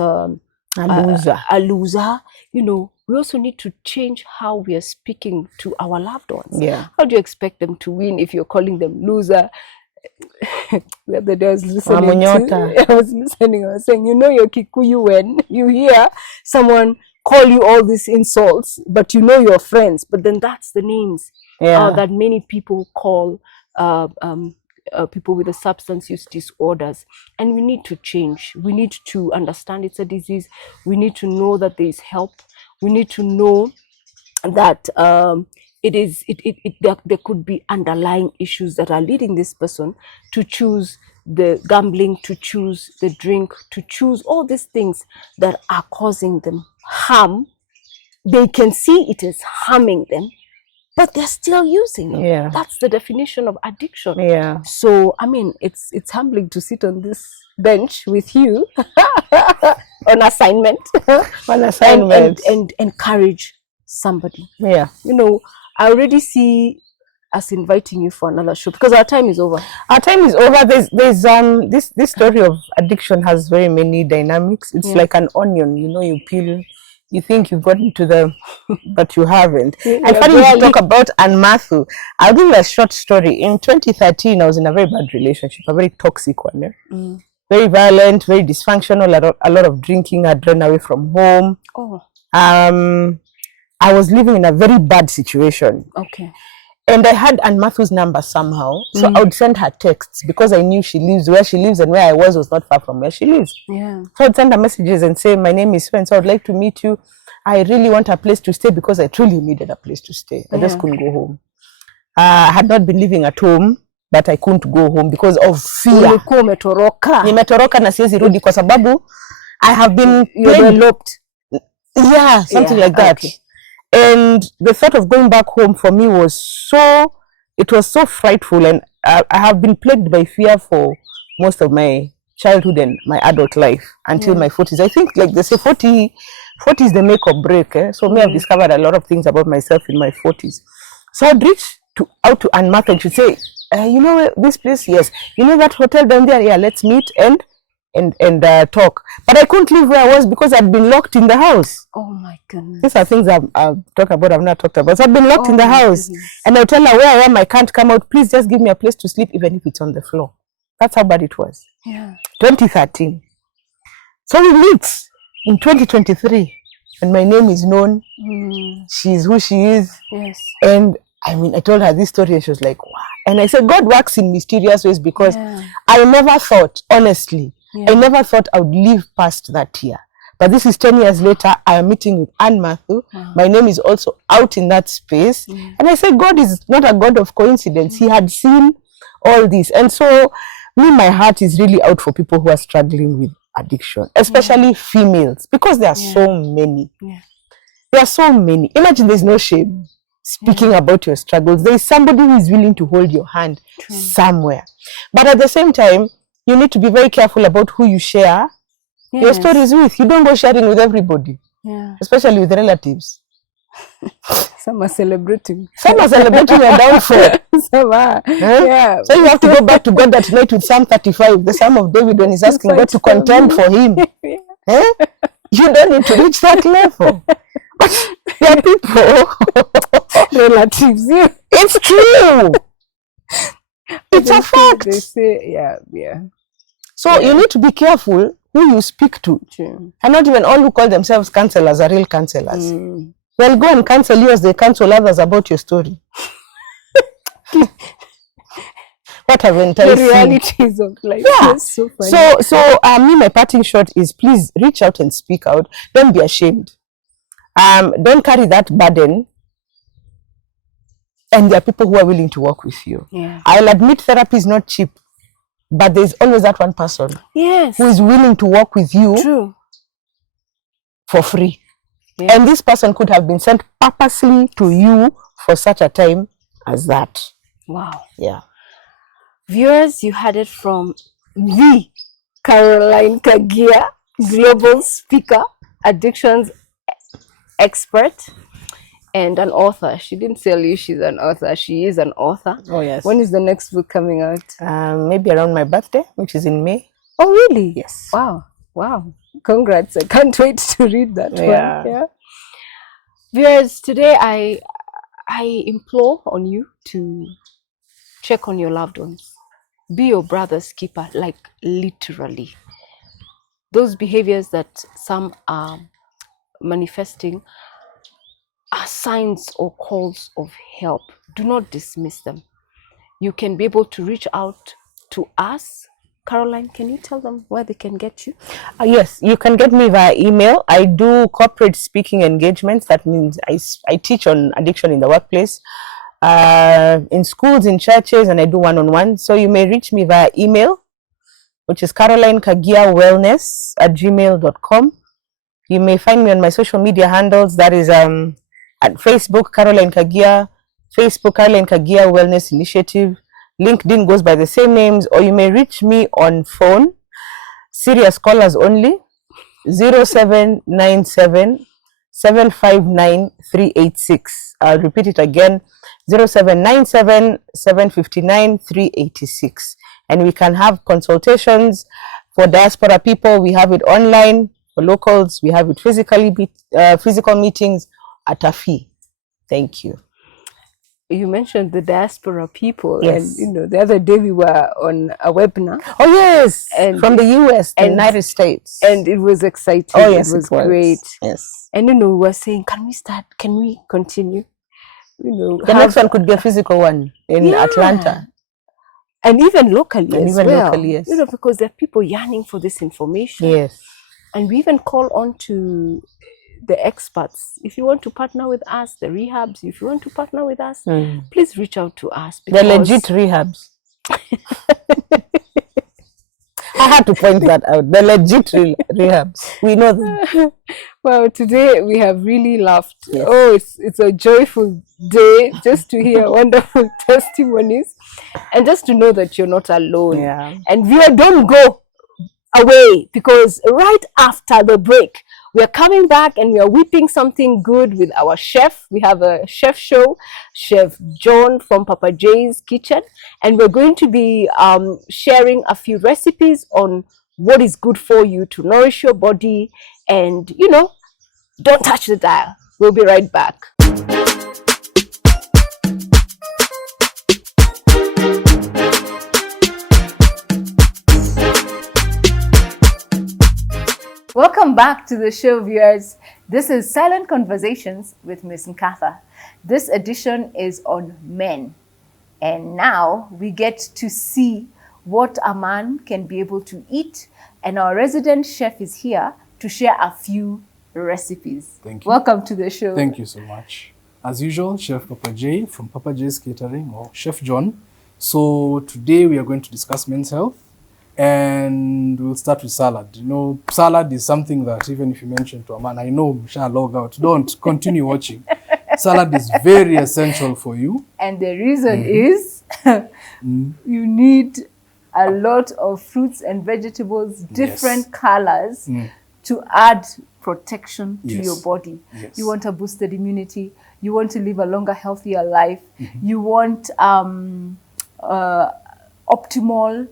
a loser. You know, we also need to change how we are speaking to our loved ones. Yeah. How do you expect them to win if you're calling them loser? The other day I was listening I was saying, you know, you're Kikuyu when you hear someone call you all these insults, but you know your friends, but then that's the names that many people call people with the substance use disorders. And we need to change. We need to understand it's a disease. We need to know that there is help. We need to know that there could be underlying issues that are leading this person to choose the gambling, to choose the drink, to choose all these things that are causing them harm. They can see it is harming them, but they're still using it. Yeah. That's the definition of addiction. Yeah. So, I mean, it's humbling to sit on this bench with you on assignment. On assignment. And encourage somebody. Yeah. You know, I already see us inviting you for another show because our time is over. Our time is over. There's this story of addiction has very many dynamics. It's like an onion, you know, you peel, you think you've gotten to the, but you haven't. And funny you talk about Matthew. I'll give you a short story. In 2013, I was in a very bad relationship, a very toxic one. Very violent, very dysfunctional, a lot of drinking. I'd run away from home. Oh. I was living in a very bad situation. Okay. And I had Anne Matthew's number somehow. So I would send her texts because I knew she lives where she lives, and where I was not far from where she lives. Yeah. So I'd send her messages and say, my name is Sven, so I'd like to meet you. I really want a place to stay because I truly needed a place to stay. I just couldn't go home. I had not been living at home, but I couldn't go home because of fear. Nimetoroka na siwezi rudi kwa sababu I have been eloped. Yeah, something like that. Okay. And the thought of going back home for me was so frightful, and I have been plagued by fear for most of my childhood and my adult life until my 40s. I think, like they say, 40 is the make or break. So me, I've discovered a lot of things about myself in my 40s. So I'd reach out to Anne Martha and she'd say, you know this place? Yes. You know that hotel down there? Yeah, let's meet and talk. But I couldn't live where I was because I'd been locked in the house. Oh my goodness. These are things I've talked about, I've not talked about. So I've been locked in the house. And I'll tell her where I am, I can't come out. Please just give me a place to sleep, even if it's on the floor. That's how bad it was. Yeah. 2013. So we meet in 2023. And my name is known. She's who she is. Yes. And I mean, I told her this story and she was like, wow. And I said, God works in mysterious ways because I never thought, honestly, I never thought I would live past that year. But this is 10 years later. I am meeting with Anne Matthew. My name is also out in that space. And I said, God is not a God of coincidence. He had seen all this. And so, my heart is really out for people who are struggling with addiction, especially females, because there are so many. There are so many. Imagine there's no shame speaking about your struggles. There is somebody who is willing to hold your hand somewhere. But at the same time, you need to be very careful about who you share your stories with. You don't go sharing with everybody, especially with relatives. Some are celebrating. Some are celebrating your downfall. Some are. So you have to go back to God that night with Psalm 35, the Psalm of David, when he's asking God to contend for him. You don't need to reach that level. But there are people, relatives. It's true. It's a fact. They say, So you need to be careful who you speak to. True. And not even all who call themselves counselors are real counselors. They'll go and counsel you as they counsel others about your story. What haven't I seen? The realities of life. Yeah. So funny. So my parting shot is, please reach out and speak out. Don't be ashamed. Don't carry that burden. And there are people who are willing to work with you. I'll admit therapy is not cheap, but there's always that one person who is willing to work with you for free. And this person could have been sent purposely to you for such a time as that. Wow. Yeah. Viewers, you had it from the Caroline Kagia, global speaker, addictions expert, and an author. She didn't tell you she's an author. She is an author. Oh, yes. When is the next book coming out? Maybe around my birthday, which is in May. Oh, really? Yes. Wow. Congrats. I can't wait to read that one. Yeah. Viewers, today I implore on you to check on your loved ones. Be your brother's keeper, like literally. Those behaviors that some are manifesting are signs or calls of help. Do not dismiss them. You can be able to reach out to us. Caroline, can you tell them where they can get you? Yes, you can get me via email. I do corporate speaking engagements. That means I teach on addiction in the workplace, in schools, in churches, and I do one-on-one. So you may reach me via email, which is carolinekagiawellness@gmail.com. You may find me on my social media handles. That is at Facebook, Caroline Kagia, Facebook, Caroline Kagia Wellness Initiative. LinkedIn goes by the same names, or you may reach me on phone, serious callers only, 0797 759 386. I'll repeat it again, 0797 759 386. And we can have consultations for diaspora people. We have it online. For locals, we have it physical meetings at a fee. Thank you. You mentioned the diaspora people, yes. And the other day we were on a webinar. Oh yes, and from the US, the United States, and it was exciting. Oh yes, it was great. Yes, and we were saying, can we start? Can we continue? The next one could be a physical one in Atlanta. And even locally as well. Locally, yes. Because there are people yearning for this information. Yes. And we even call on to the experts. If you want to partner with us, the rehabs, if you want to partner with us, please reach out to us. The legit rehabs. I had to point that out. The legit rehabs. We know them. Well, today we have really laughed. Yes. Oh, it's a joyful day just to hear wonderful testimonies and just to know that you're not alone. Yeah. And viewer, don't go away, because right after the break, we are coming back and we are whipping something good with our chef. We have a chef show, Chef John from Papa J's Kitchen, and we're going to be sharing a few recipes on what is good for you to nourish your body. And, don't touch the dial. We'll be right back. Welcome back to the show, viewers. This is Silent Conversations with Miss Nkatha. This edition is on men. And now we get to see what a man can be able to eat. And our resident chef is here to share a few recipes. Thank you. Welcome to the show. Thank you so much. As usual, Chef Papa J from Papa J's Catering, or Chef John. So today we are going to discuss men's health. And we'll start with salad. Salad is something that even if you mention to a man, I know, shall log out. Don't continue watching. Salad is very essential for you. And the reason is you need a lot of fruits and vegetables, different colors, to add protection to your body. Yes. You want a boosted immunity. You want to live a longer, healthier life. You want optimal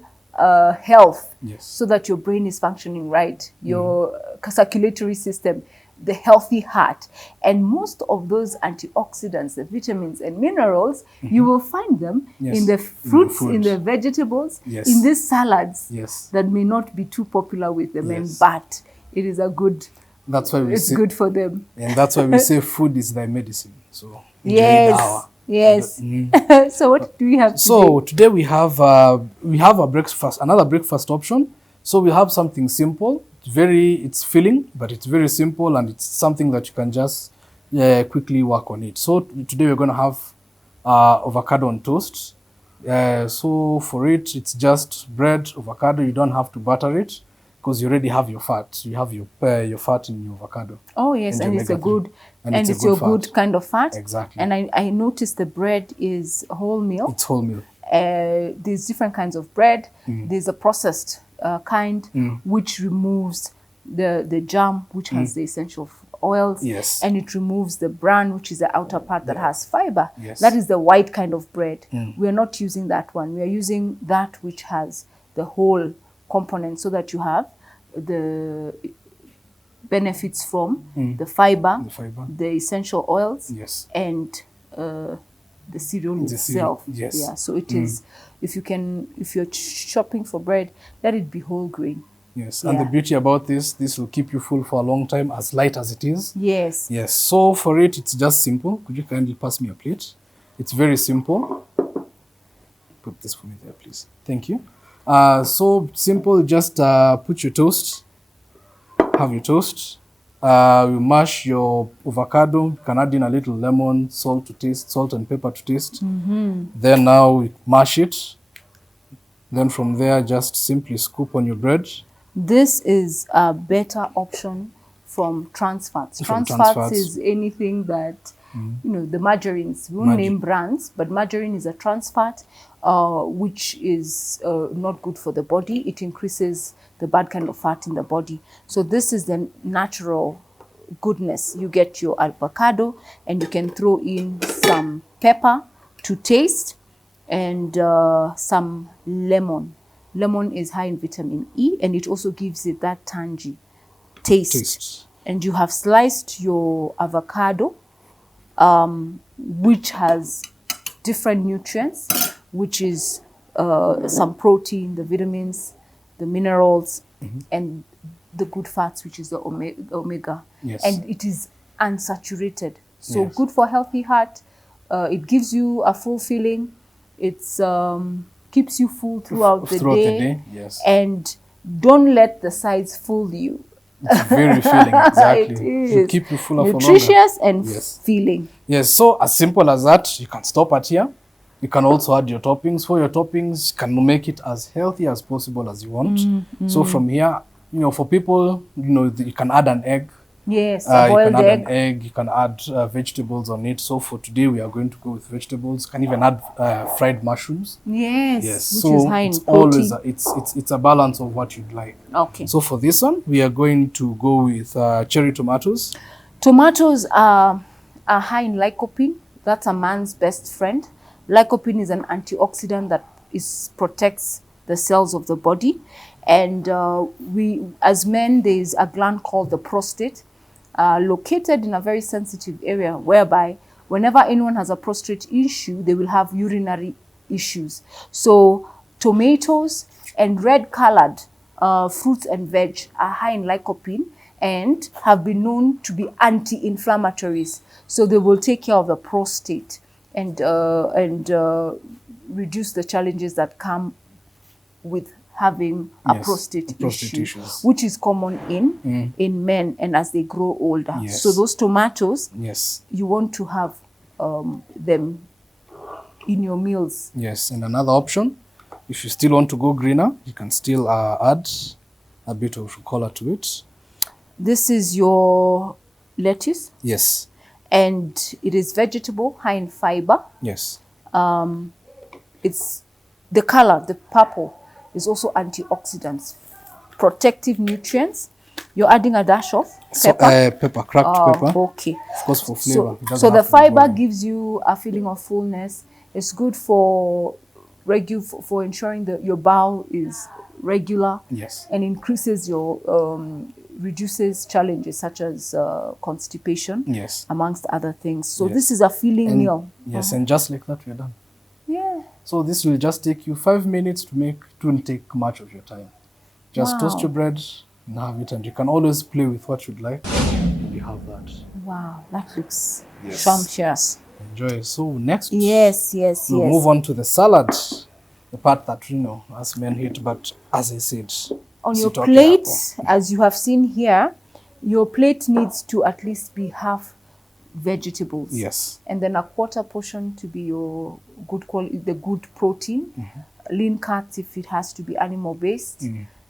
health, so that your brain is functioning right, your circulatory system, the healthy heart. And most of those antioxidants, the vitamins and minerals, you will find them in the fruits, in the vegetables, in these salads that may not be too popular with the men, but it is a good, that's why it's good for them. And that's why we say food is thy medicine. So Yes. So what do we have today? So today we have a breakfast, another breakfast option. So we have something simple. It's filling, but it's very simple, and it's something that you can just quickly work on it. So today we're going to have avocado on toast. So for it, it's just bread, avocado. You don't have to butter it, because you already have your fat. You have your fat in your avocado. Oh yes, and it's a good, and it's your good kind of fat. Exactly. And I noticed the bread is wholemeal. It's wholemeal. There's different kinds of bread. There's a processed kind, which removes the germ, which has the essential oils. Yes. And it removes the bran, which is the outer part that has fiber. Yes. That is the white kind of bread. We are not using that one. We are using that which has the whole component, so that you have the benefits from the fiber, the essential oils, yes, and the cereal itself. Yes. Yeah. So it is. If you're shopping for bread, let it be whole grain. Yes, and the beauty about this will keep you full for a long time, as light as it is. Yes. Yes, so for it, it's just simple. Could you kindly pass me a plate? It's very simple. Put this for me there, please. Thank you. So simple, just put your toast, have your toast. You mash your avocado, you can add in a little lemon, salt to taste, salt and pepper to taste. Then now you mash it. Then from there, just simply scoop on your bread. This is a better option from trans fats. Trans fats is anything that, you know, the margarines, we won't name brands, but margarine is a trans fat, which is not good for the body. It increases the bad kind of fat in the body. So this is the natural goodness. You get your avocado and you can throw in some pepper to taste and some lemon. Lemon is high in vitamin E, and it also gives it that tangy taste. And you have sliced your avocado, which has different nutrients, which is some protein, the vitamins, the minerals, and the good fats, which is the omega. Yes. And it is unsaturated. So good for healthy heart. It gives you a full feeling. It's keeps you full throughout the day. Yes. And don't let the sides fool you. It's very filling, exactly. It is. Should keep you full of nutritious and filling. Yes, so as simple as that, you can stop at here. You can also add your toppings. For your toppings, you can make it as healthy as possible as you want. So from here, you know, for people, you know, you can add an egg. Yes, a boiled you can add egg. an egg. You can add vegetables on it. So for today, we are going to go with vegetables. You can even add fried mushrooms. Yes, yes. which So is high in it's protein. always it's a balance of what you'd like. Okay. So for this one, we are going to go with cherry tomatoes. Tomatoes are high in lycopene. That's a man's best friend. Lycopene is an antioxidant that protects the cells of the body. And we, as men, there is a gland called the prostate, located in a very sensitive area, whereby whenever anyone has a prostate issue, they will have urinary issues. So tomatoes and red-colored fruits and veg are high in lycopene and have been known to be anti-inflammatories. So they will take care of the prostate and reduce the challenges that come with having a prostate issue, which is common in men and as they grow older. Yes. So those tomatoes, yes, you want to have them in your meals. Yes, and another option, if you still want to go greener, you can still add a bit of color to it. This is your lettuce. Yes. And it is vegetable, high in fiber. Yes. It's the color, the purple, is also antioxidants, protective nutrients. You're adding a dash of pepper. Pepper, cracked pepper. Okay. Of course, for flavor. So the fiber gives you a feeling of fullness. It's good for ensuring that your bowel is regular. Yes. And increases your reduces challenges such as constipation. Yes. Amongst other things. So this is a filling meal. Yes, and just like that, we're done. Yeah. So this will just take you 5 minutes to make. It won't take much of your time. Just toast your bread and have it, and you can always play with what you'd like. And you have that. Wow, that looks sumptuous. Enjoy. So next, we'll move on to the salad, the part that us men hate. But as I said, on your plate, as you have seen here, your plate needs to at least be half vegetables. Yes. And then a quarter portion to be your good quality, the good protein, lean cuts if it has to be animal based.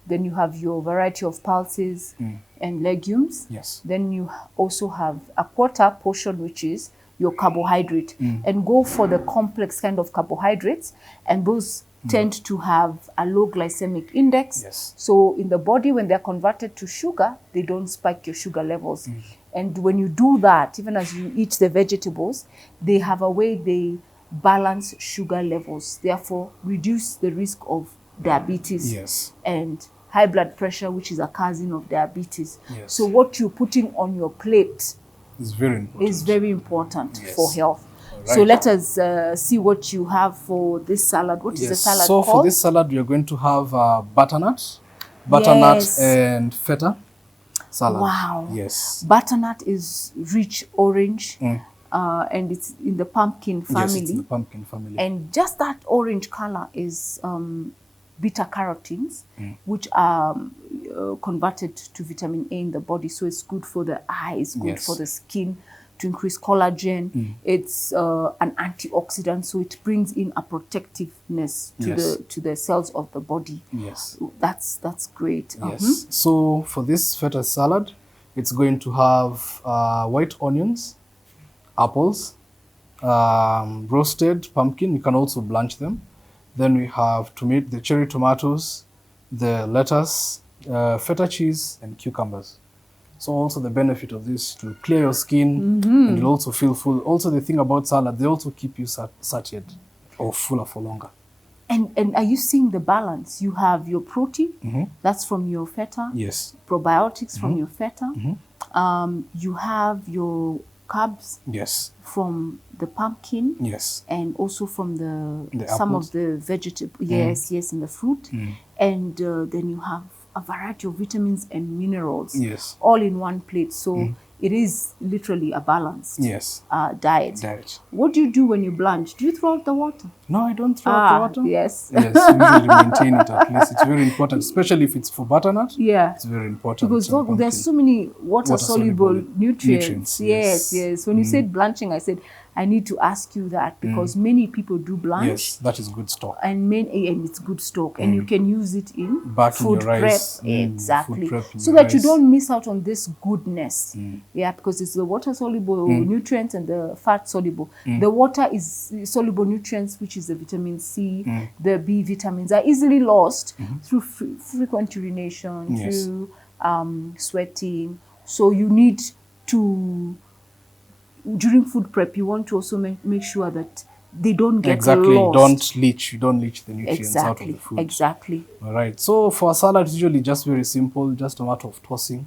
Then you have your variety of pulses and legumes. Yes. Then you also have a quarter portion, which is your carbohydrate. And go for the complex kind of carbohydrates. And those tend to have a low glycemic index. Yes. So in the body, when they're converted to sugar, they don't spike your sugar levels. And when you do that, even as you eat the vegetables, they have a way they balance sugar levels, therefore reduce the risk of diabetes and high blood pressure, which is a cousin of diabetes. Yes. So what you're putting on your plate is very important, yes. for health. Right. So let us see what you have for this salad. What is the salad called? So for this salad, we are going to have butternut and feta salad. Wow. Yes. Butternut is rich orange. And it's in the pumpkin family. Yes, it's in the pumpkin family. And just that orange color is beta carotenes, which are converted to vitamin A in the body. So it's good for the eyes, good for the skin, to increase collagen. It's an antioxidant, so it brings in a protectiveness to the cells of the body. Yes. That's great. Yes. So for this feta salad, it's going to have white onions, apples, roasted pumpkin. You can also blanch them. Then we have the cherry tomatoes, the lettuce, feta cheese, and cucumbers. So also the benefit of this to clear your skin, and you'll also feel full. Also the thing about salad, they also keep you satiated or fuller for longer. And are you seeing the balance? You have your protein, that's from your feta. Yes. Probiotics from your feta. You have your carbs. Yes. From the pumpkin. Yes. And also from the some apples. of the vegetable. Yes, and the fruit. And then you have a variety of vitamins and minerals. Yes. All in one plate. So it is literally a balanced diet. What do you do when you blanch? Do you throw out the water? No, I don't throw out the water. Yes. Yes, usually maintain it at least. It's very important, especially if it's for butternut. Yeah. It's very important. Because there's so many water-soluble nutrients. Yes. When you said blanching, I said, I need to ask you that because many people do blanch. Yes, that is good stock. And it's good stock. And you can use it in food prep. Exactly. Food prep so that you don't miss out on this goodness. Yeah, because it's the water-soluble nutrients and the fat-soluble. The water is soluble nutrients, which is the vitamin C, the B vitamins, are easily lost through frequent urination, through sweating. So you need to, during food prep, you want to also make sure that they don't get lost. You don't leach the nutrients out of the food. Exactly. All right. So for a salad, it's usually just very simple, just a matter of tossing.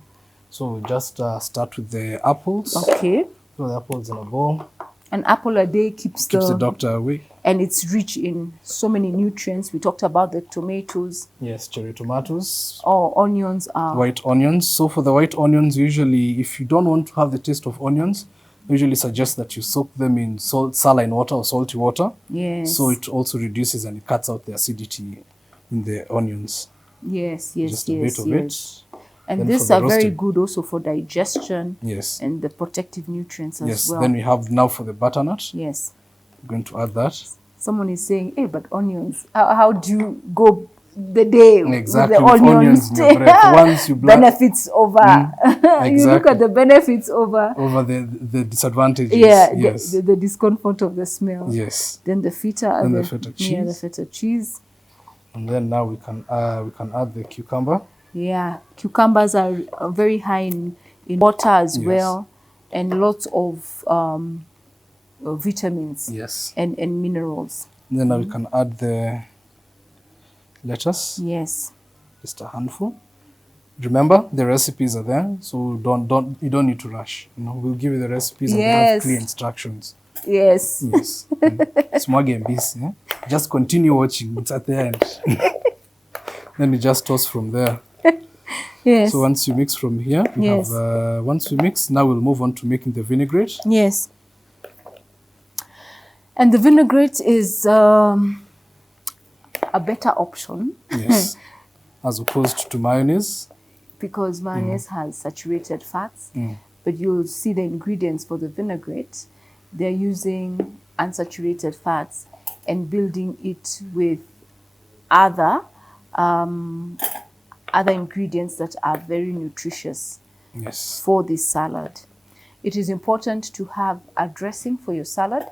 So we just start with the apples. Okay. Throw the apples in a bowl. An apple a day keeps the doctor away. And it's rich in so many nutrients. We talked about the tomatoes. Yes, cherry tomatoes. Onions are... White onions. So for the white onions, usually, if you don't want to have the taste of onions, I usually suggest that you soak them in saline water or salty water. Yes. So it also reduces and it cuts out the acidity in the onions. Yes. Just a bit of it. And these are very good also for digestion. Yes. And the protective nutrients as well. Then we have now for the butternut. Yes. I'm going to add that. Someone is saying, hey, but onions, how do you go the day with the onions in your breath? Once you benefits over. You look at the benefits over the disadvantages. Yeah, the discomfort of the smell. Yes. Then the feta and the feta cheese. Yeah, the feta cheese. And then now we can add the cucumber. Yeah, cucumbers are very high in water as well, and lots of vitamins and minerals. And then now we can add the lettuce. Yes. Just a handful. Remember, the recipes are there, so you don't need to rush. We'll give you the recipes and we have clear instructions. Yes. Small game piece. Just continue watching. It's at the end. Then we just toss from there. Yes. So once you mix from here, once we mix, now we'll move on to making the vinaigrette. Yes. And the vinaigrette is a better option. Yes. As opposed to mayonnaise. Because mayonnaise has saturated fats. But you'll see the ingredients for the vinaigrette. They're using unsaturated fats and building it with other ingredients that are very nutritious for this salad. It is important to have a dressing for your salad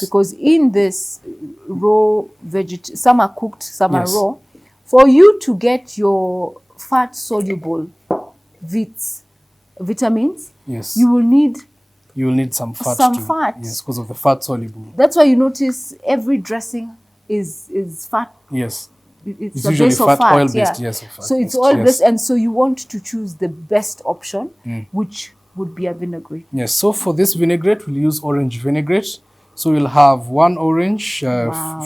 because in this raw some are cooked, some are raw. For you to get your fat-soluble vitamins, you will need some fat. Yes, because of the fat-soluble. That's why you notice every dressing is fat. Yes. it's usually base of fat, oil-based, yeah. yes. So it's oil-based, and so you want to choose the best option, which would be a vinaigrette. Yes, so for this vinaigrette, we'll use orange vinaigrette. So we'll have 1 orange,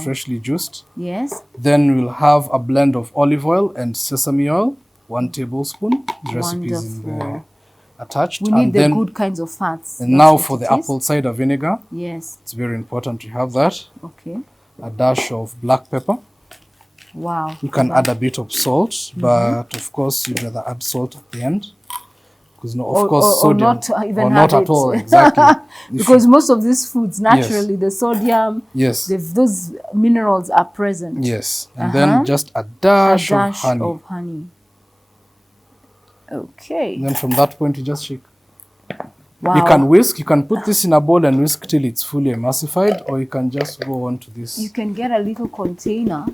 freshly juiced. Yes. Then we'll have a blend of olive oil and sesame oil, 1 tablespoon. The recipe is in the attached. We need the good kinds of fats. And now for the apple cider vinegar. Yes. It's very important to have that. Okay. A dash of black pepper. Wow. You can add a bit of salt, but of course you'd rather add salt at the end. Because sodium, not even or have not it. at all, exactly. Because most of these foods, naturally, the sodium, yes, those minerals are present. Yes, and then just a dash of honey. Okay. And then from that point, you just shake. Wow. You can whisk. You can put this in a bowl and whisk till it's fully emulsified, or you can just go on to this. You can get a little container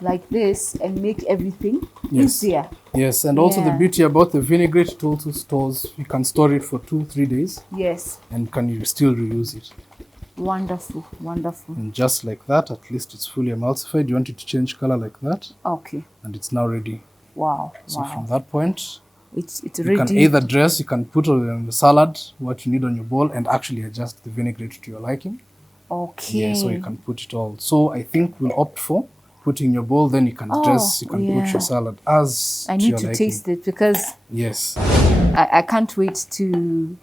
like this and make everything easier. Yes, and also the beauty about the vinaigrette, it also stores. You can store it for 2-3 days. Yes. And can you still reuse it? Wonderful, wonderful. And just like that, at least it's fully emulsified. You want it to change color like that. Okay. And it's now ready. Wow. So from that point, it's you ready. can either dress, you can put on the salad what you need on your bowl and actually adjust the vinaigrette to your liking. Okay. Yeah, so you can put it all. So I think we'll opt for putting your bowl, then you can dress, you can put your salad as I need to taste it because I can't wait to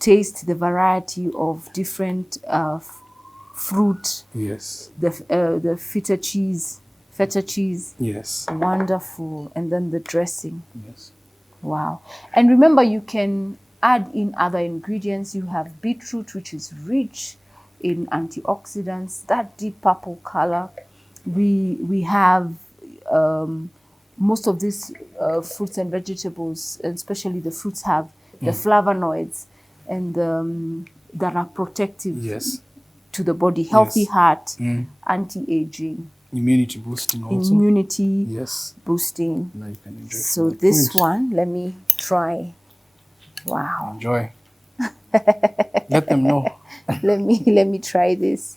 taste the variety of different fruit. Yes. The feta cheese. Yes. Wonderful. And then the dressing. Yes. Wow. And remember, you can add in other ingredients. You have beetroot, which is rich in antioxidants, that deep purple color. We have most of these fruits and vegetables, and especially the fruits, have the flavonoids and that are protective to the body, healthy heart, anti-aging, immunity boosting also. Immunity boosting. Now you can enjoy. So this one, let me try. Wow. Enjoy. Let them know. let me try this.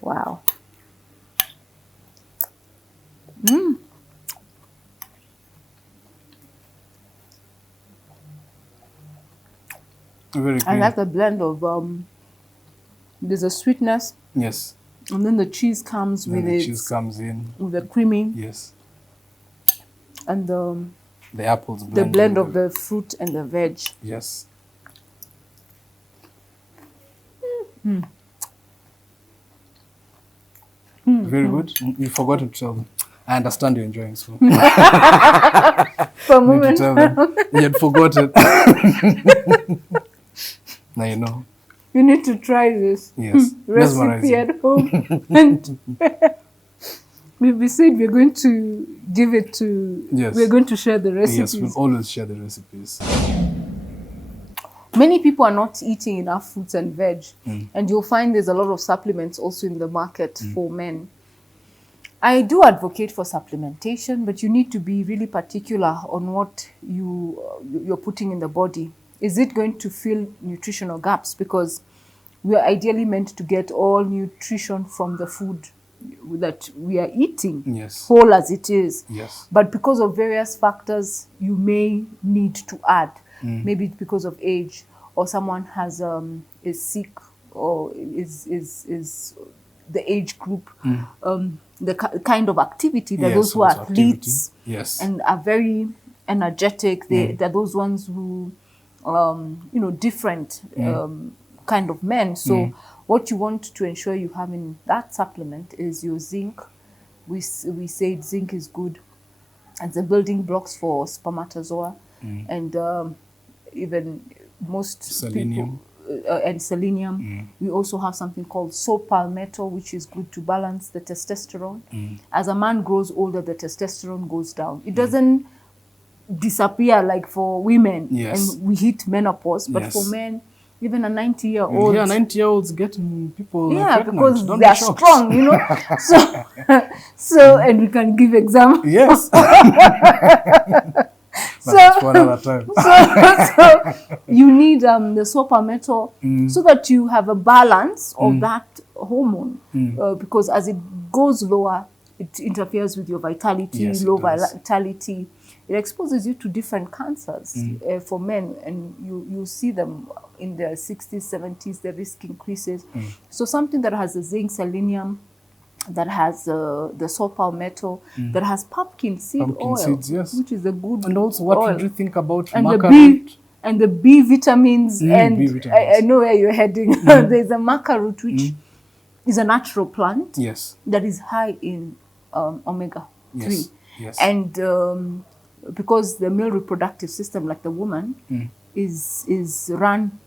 Wow. Very good. I like the blend of there's a sweetness. Yes. And then the cheese comes with it. Cheese comes in. With the creamy. Yes. And the apples blend. The blend of the fruit and the veg. Yes. Very good. You forgot to tell them. I understand you're enjoying so. For a moment. You had forgotten. Now you know. You need to try this recipe at home. And we said we're going to give it to, we're going to share the recipes. Yes, we'll always share the recipes. Many people are not eating enough fruits and veg. And you'll find there's a lot of supplements also in the market for men. I do advocate for supplementation, but you need to be really particular on what you're putting in the body. Is it going to fill nutritional gaps? Because we are ideally meant to get all nutrition from the food that we are eating, whole as it is. But because of various factors, you may need to add. Maybe because of age, or someone has is sick, or is the age group, the kind of activity that those who are athletes and are very energetic. They're those ones who, different kind of men. So what you want to ensure you have in that supplement is your zinc. We say zinc is good as the building blocks for spermatozoa, and even most selenium. And selenium. We also have something called saw palmetto, which is good to balance the testosterone. As a man grows older, the testosterone goes down. It doesn't disappear like for women, and we hit menopause, but for men, even a 90-year-old. 90-year-olds getting people pregnant. Because Don't they are strong, So, and we can give examples. Yes. But for another time. So you need the saw palmetto so that you have a balance of that hormone, because as it goes lower, it interferes with your vitality, Yes, low it does. vitality. It exposes you to different cancers for men, and you see them in their 60s, 70s, the risk increases. So something that has the zinc, selenium, that has the saw palmetto, that has pumpkin seed oil, seeds, yes. which is a good And also, what oil. did you think about And maca the B, root? and the B vitamins, and B vitamins. I know where you're heading. There's a maca root, which is a natural plant Yes. that is high in omega-3. Yes. Yes. And because the male reproductive system, like the woman, is run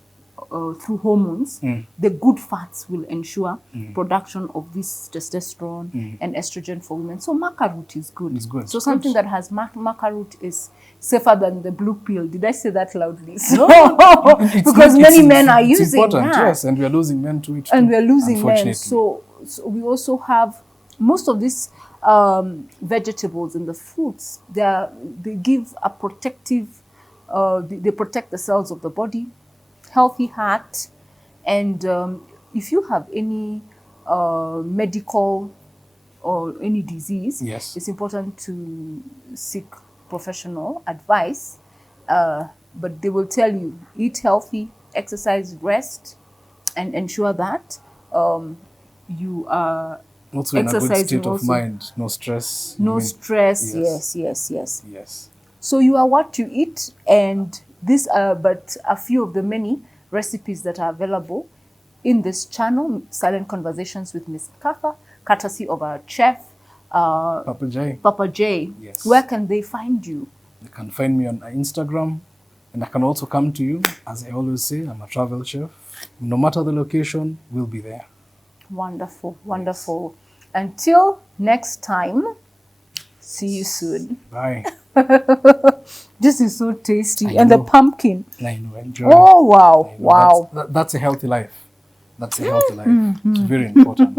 through hormones, the good fats will ensure production of this testosterone and estrogen for women. So maca root is good. It's good. So something that has maca root is safer than the blue pill. Did I say that loudly? So, because many men are using important, that. yes, and we are losing men to it. And we are losing men. Unfortunately. So we also have most of these vegetables and the fruits. They give a protective. They protect the cells of the body, healthy heart, and if you have any medical or any disease, Yes. it's important to seek professional advice. But they will tell you, eat healthy, exercise, rest, and ensure that you are Also in a good exercising state of also. mind, no stress. No stress. Yes. Yes. So you are what you eat, and these are but a few of the many recipes that are available in this channel, Silent Conversations with Miss Nkatha, courtesy of our chef, Papa J. Papa J. Yes. Where can they find you? You can find me on Instagram, and I can also come to you. As I always say, I'm a travel chef. No matter the location, we'll be there. Wonderful, wonderful. Yes. Until next time, see you soon. Bye. This is so tasty. I and know. the pumpkin. I know, enjoy. Oh, wow, wow. That's a healthy life. That's a healthy life. It's very important.